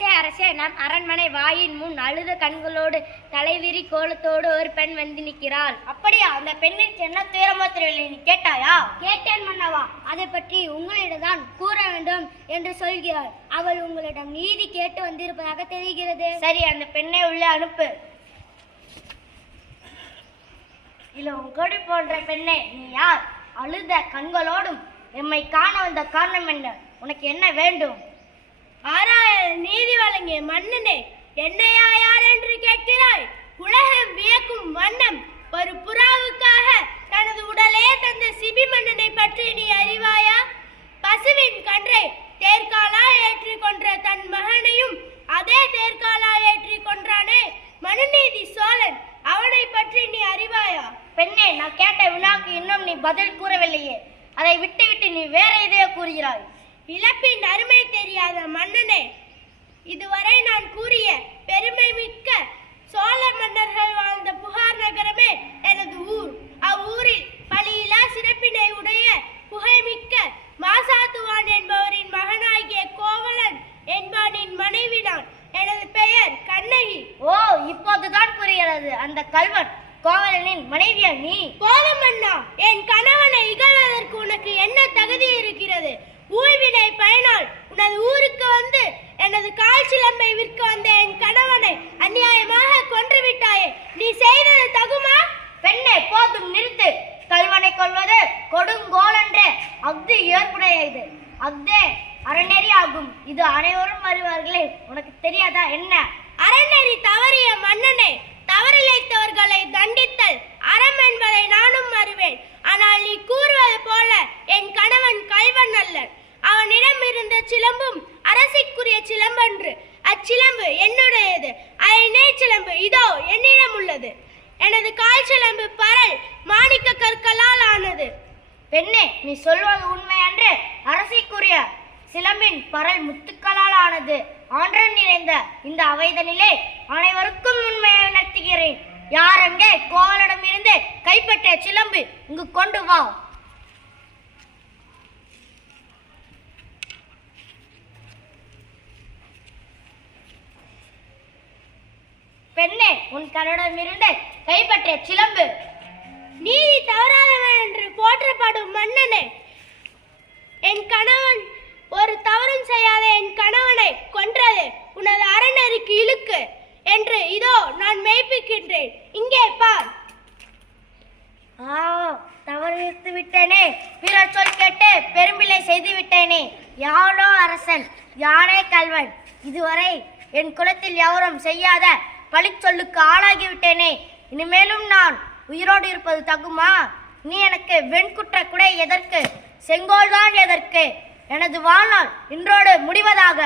அரசே அரசே, நம் அரண்மனை வாயின் முன் அழுத கண்களோடு தலைவிரி கோலத்தோடு ஒரு பெண் வந்து நிற்கிறாள். அப்படியா? அந்த பெண்ணிற்கு என்ன துயரமோ தெரியவில்லை, நீ கேட்டாயா? கேட்டேன் மன்னவா. அதை பற்றி உங்களிடம் தான் கூற வேண்டும் என்று சொல்கிறாள். அவள் உங்களிடம் நீதி கேட்டு வந்திருப்பதாக தெரிகிறது. சரி, அந்த பெண்ணை உள்ளே அனுப்பு. இளங்கொடி போன்ற பெண்ணே, நீ யார்? அழுத கண்களோடும் எம்மை காண வந்த காரணம் என்ன? உனக்கு என்ன வேண்டும்? நீதி வழங்கிய மன்னனே, என்னையா யார் என்று கேட்கிறாய்? உலகம் வியக்கும் வண்ணம் ஒரு புறாவுக்காக தனது உடலே தந்த சிபி மன்னனை பற்றி நீ அறிவாயா? பசுவின் கன்றை தேர்காலா ஏற்றி கொன்ற தன் மகனையும் அதே தேர்காலா ஏற்றி கொன்றானே மனுநீதி சோழன், அவனை பற்றி நீ அறிவாயா? பெண்ணே, நான் கேட்ட வினாக்கு இன்னும் நீ பதில் கூறவில்லையே. அதை விட்டுவிட்டு நீ வேற எதையோ கூறுகிறாய். இழப்பின் அருமை தெரியாத மன்னனே, இதுவரை நான் கூறிய பெருமை மிக்க சோழ மன்னர்கள் வாழ்ந்த புகார் நகரமே எனது ஊர். அவ்வூரில் பழியிலா சிறப்பினை உடைய புகைமிக்க மாசாத்துவான் என்பவரின் மகனாகிய கோவலன் என்பானின் மனைவி நான். எனது பெயர் கண்ணகி. ஓ, இப்போதுதான் புரிகிறது. அந்த கல்வன் கோவலனின் மனைவியா நீ? போதும் அண்ணா, என் கணவனை இகழ்வதற்கு உனக்கு என்ன தகுதி இருக்கிறது? ஊழ்வினை பயனால் உனது ஊருக்கு வந்து எனது கால் சிலம்பை விற்க வந்த என் கணவனை அநியாயமாக கொன்று விட்டாயே, நீ செய்தது தகுமா? பெண்ணே, போதும் நிறுத்து. கல்வனை கொள்வது கொடுங்கோலென்ற அஃது ஏற்புடையது. அஃதே அறநெறி ஆகும். இது அனைவரும் அறிவார்களே, உனக்கு தெரியாதா என்ன? அறநெறி தவறிய மன்னனே, தவறிழைத்தவர்களை தண்டித்தல் அறம் என்பதை நானும் அறிவேன். ஆனால் நீ கூறுவது போல என் கணவன் கல்வன் அல்லன். அவனிடம் இருந்த சிலம்பும் அரசிக்குரிய சிலம்பன்று. அச்சிலம்பு என்னுடையது. அரை சிலம்பு இதோ என்னிடம் உள்ளது. எனது கால் சிலம்பு பரல் மாணிக்க கற்களால் ஆனது. பெண்ணே, நீ சொல்வது உண்மை அன்று? அரசிக்குரிய சிலம்பின் பரல் முத்துக்களால் ஆனது. ஆன்றன் நிறைந்த இந்த அவைதனிலே அனைவருக்கும் உண்மையை உணர்த்துகிறேன். யாரெங்கே கோவலிடம் இருந்து கைப்பற்றிய சிலம்பு இங்கு கொண்டு வா. பெண்ணே, உன் கணவனிடமிருந்து கைப்பற்றிய சிலம்பு. நீதி தவறாதவன் என்று போற்றப்படும் மன்னனே, என் கணவன் ஒரு தவறும் செய்யாத என் கணவனை கொன்றது உனது அறநெறிக்கு இழுக்கு என்று இதோ நான் மெய்ப்பிக்கின்றேன். இங்கே பார். தவறித்து விட்டேனே. பிறர் சொல் கேட்டு பெரும்பிழை செய்து விட்டேனே. யானோ அரசன், யானே கல்வன். இதுவரை என் குலத்தில் எவரும் செய்யாத பழிச்சொல்லுக்கு ஆளாகிவிட்டேனே. இனிமேலும் நான் உயிரோடு இருப்பது தகுமா? நீ எனக்கு வெண்குற்ற குடை எதற்கு? செங்கோல்தான் எதற்கு? எனது வாழ்நாள் இன்றோடு முடிவதாக.